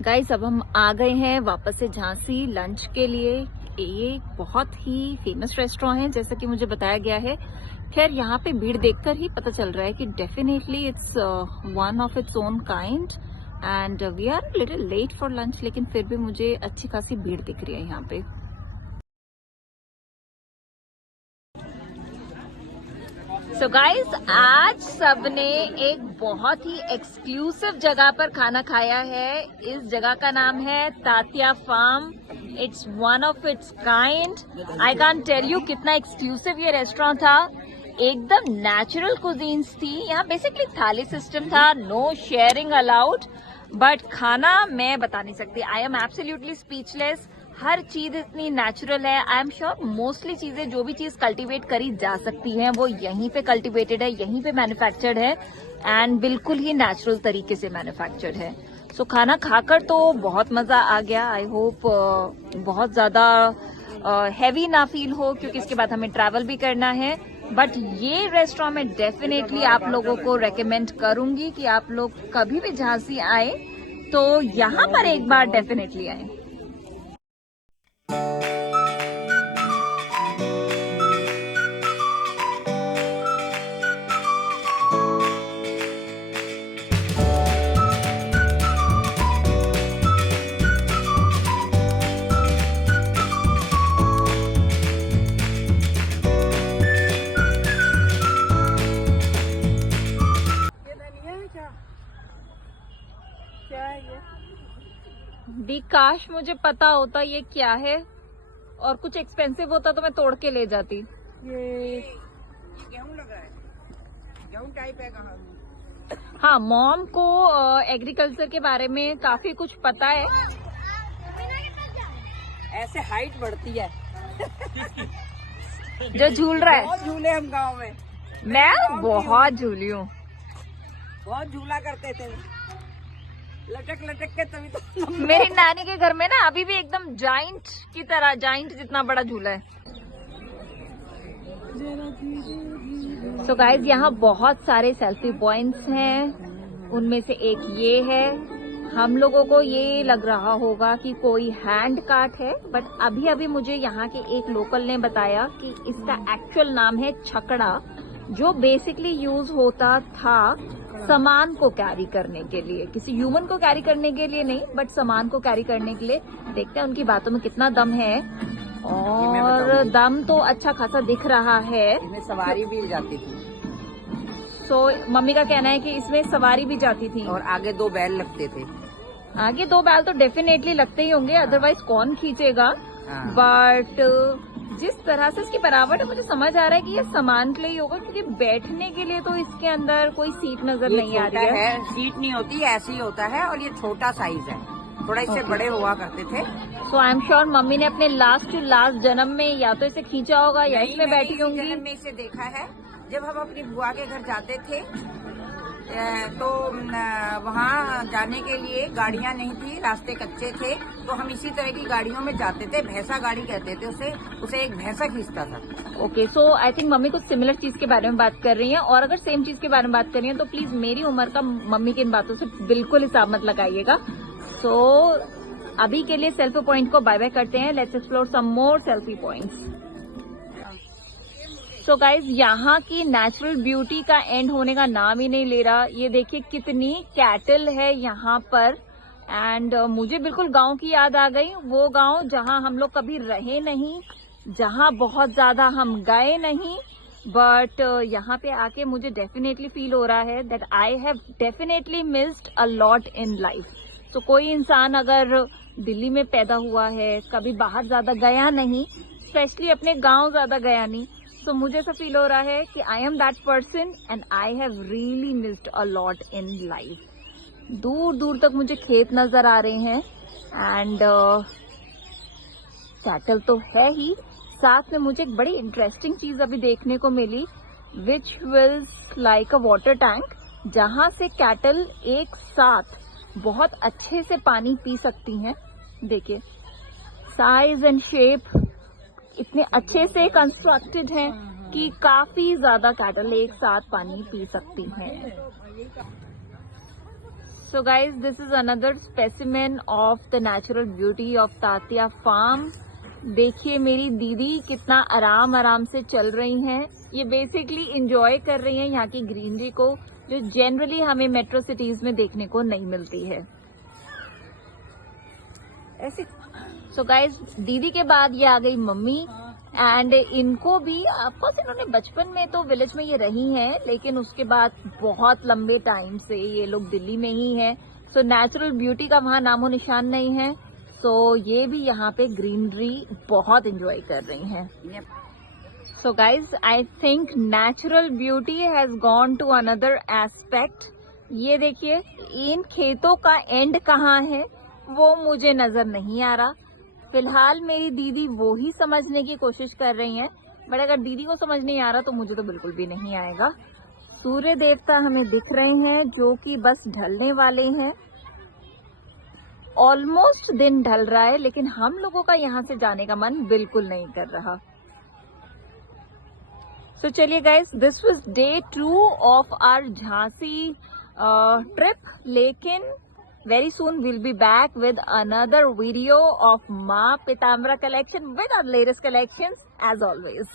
Guys अब हम आ गए हैं वापस से झांसी लंच के लिए। ये बहुत ही फेमस रेस्टोरेंट है जैसा कि मुझे बताया गया है। खैर यहाँ पे भीड़ देखकर ही पता चल रहा है कि definitely it's one of its own kind and we are little late for lunch, लेकिन फिर भी मुझे अच्छी खासी भीड़ दिख रही है यहाँ पे। सो गाइस आज सबने एक बहुत ही एक्सक्लूसिव जगह पर खाना खाया है। इस जगह का नाम है Tatya farm. It's one of its kind. I can't tell you कितना एक्सक्लूसिव ये रेस्टोरेंट था। एकदम नेचुरल कुजीन्स थी। यहाँ बेसिकली थाली सिस्टम था, नो शेयरिंग अलाउड, बट खाना मैं बता नहीं सकती। I am absolutely speechless. हर चीज इतनी नेचुरल है। आई एम श्योर मोस्टली चीजें जो भी चीज कल्टीवेट करी जा सकती हैं वो यहीं पे कल्टीवेटेड है, यहीं पे मैन्युफैक्चर्ड है एंड बिल्कुल ही नेचुरल तरीके से मैन्युफैक्चर्ड है। सो खाना खाकर तो बहुत मजा आ गया। आई होप बहुत ज्यादा हैवी ना फील हो क्योंकि इसके बाद हमें ट्रैवल भी करना है। बट ये रेस्टोरेंट में डेफिनेटली आप लोगों को रेकमेंड करूंगी कि आप लोग कभी भी झांसी आए तो यहाँ पर एक बार डेफिनेटली आए। क्या है ये? दी काश मुझे पता होता ये क्या है और कुछ एक्सपेंसिव होता तो मैं तोड़ के ले जाती। ये गेहूं लगा है, गेहूं टाइप है। कहाँ? हाँ, मॉम को एग्रीकल्चर के बारे में काफी कुछ पता है। ऐसे हाइट बढ़ती है। जो झूल रहा है, बहुत झूले हम गांव में। मैं बहुत झूली हूँ। बहुत झूला करते थे, लटक लटक के। तभी तो मेरी नानी के घर में ना अभी भी एकदम जाइंट की तरह, जाइंट जितना बड़ा झूला है। सो गाइज यहाँ बहुत सारे सेल्फी पॉइंट्स हैं। उनमें से एक ये है। हम लोगों को ये लग रहा होगा कि कोई हैंड कार्ट है, बट अभी अभी मुझे यहाँ के एक लोकल ने बताया कि इसका एक्चुअल नाम है छकड़ा, जो बेसिकली यूज होता था सामान को कैरी करने के लिए। किसी ह्यूमन को कैरी करने के लिए नहीं, बट सामान को कैरी करने के लिए। देखते हैं उनकी बातों में कितना दम है, और दम तो अच्छा खासा दिख रहा है। इसमें सवारी भी जाती थी। सो मम्मी का कहना है कि इसमें सवारी भी जाती थी और आगे 2 बैल लगते थे। आगे 2 बैल तो डेफिनेटली लगते ही होंगे, अदरवाइज कौन खींचेगा। बट जिस तरह से इसकी बनावट है मुझे समझ आ रहा है कि ये सामान के लिए ही होगा, क्योंकि बैठने के लिए तो इसके अंदर कोई सीट नजर नहीं आ रही है। सीट नहीं होती, ऐसे ही होता है। और ये छोटा साइज है, थोड़ा इससे बड़े हुआ करते थे। सो आई एम श्योर मम्मी ने अपने लास्ट जन्म में या तो इसे खींचा होगा या इसमें बैठी होंगी। जन्म में इसे देखा है। जब हम अपनी बुआ के घर जाते थे तो वहाँ जाने के लिए गाड़ियाँ नहीं थी, रास्ते कच्चे थे, तो हम इसी तरह की गाड़ियों में जाते थे। भैंसा गाड़ी कहते थे उसे एक भैंसा खींचता था। Okay, so I think mummy कुछ सिमिलर चीज के बारे में बात कर रही हैं, और अगर सेम चीज के बारे में बात कर रही हैं तो प्लीज मेरी उम्र का मम्मी की इन बातों से बिल्कुल हिसाब मत लगाइएगा। सो अभी के लिए सेल्फी पॉइंट को बाय बाय करते हैं। Let's explore some more selfie points. So guys यहाँ की नेचुरल ब्यूटी का एंड होने का नाम ही नहीं ले रहा। ये देखिए कितनी कैटल है यहाँ पर, एंड मुझे बिल्कुल गांव की याद आ गई। वो गांव जहाँ हम लोग कभी रहे नहीं, जहाँ बहुत ज्यादा हम गए नहीं, बट यहाँ पे आके मुझे डेफिनेटली फील हो रहा है that I have definitely missed a lot in life. तो कोई इंसान अगर दिल्ली में पैदा हुआ है, कभी बाहर ज्यादा गया नहीं, स्पेशली अपने गांव ज्यादा गया नहीं, तो मुझे ऐसा फील हो रहा है कि I am that person and I have really missed a lot in life. दूर दूर तक मुझे खेत नजर आ रहे हैं एंड कैटल तो है ही, साथ में मुझे एक बड़ी इंटरेस्टिंग चीज अभी देखने को मिली, which will like a water tank, जहां से कैटल एक साथ बहुत अच्छे से पानी पी सकती हैं। देखिए साइज एंड शेप इतने अच्छे से कंस्ट्रक्टेड हैं कि काफी ज्यादा कैटल एक साथ पानी पी सकती हैं। So guys, this is another specimen of the natural beauty of Tatya farm. देखिए मेरी दीदी कितना आराम आराम से चल रही हैं। ये बेसिकली इंजॉय कर रही हैं यहाँ की ग्रीनरी को, जो जनरली हमें मेट्रो सिटीज में देखने को नहीं मिलती है। ऐसे सो गाइज, दीदी के बाद ये आ गई मम्मी, एंड इनको भी ऑफकोर्स इन्होंने बचपन में तो विलेज में ये रही हैं, लेकिन उसके बाद बहुत लंबे टाइम से ये लोग दिल्ली में ही हैं। सो नेचुरल ब्यूटी का वहाँ नामो निशान नहीं है। सो ये भी यहाँ पे ग्रीनरी बहुत एंजॉय कर रही हैं। So guys, I think natural beauty has gone to another aspect. ये देखिए, इन खेतों का एंड कहाँ है वो मुझे नजर नहीं आ रहा। फिलहाल मेरी दीदी वो ही समझने की कोशिश कर रही हैं, बट अगर दीदी को समझ नहीं आ रहा तो मुझे तो बिल्कुल भी नहीं आएगा। सूर्य देवता हमें दिख रहे हैं जो कि बस ढलने वाले हैं। ऑलमोस्ट दिन ढल रहा है, लेकिन हम लोगों का यहाँ से जाने का मन बिल्कुल नहीं कर रहा। सो चलिए guys, this was day 2 of our Jhansi trip, लेकिन very soon we'll be back with another video of Ma Pitambara collection with our latest collections as always.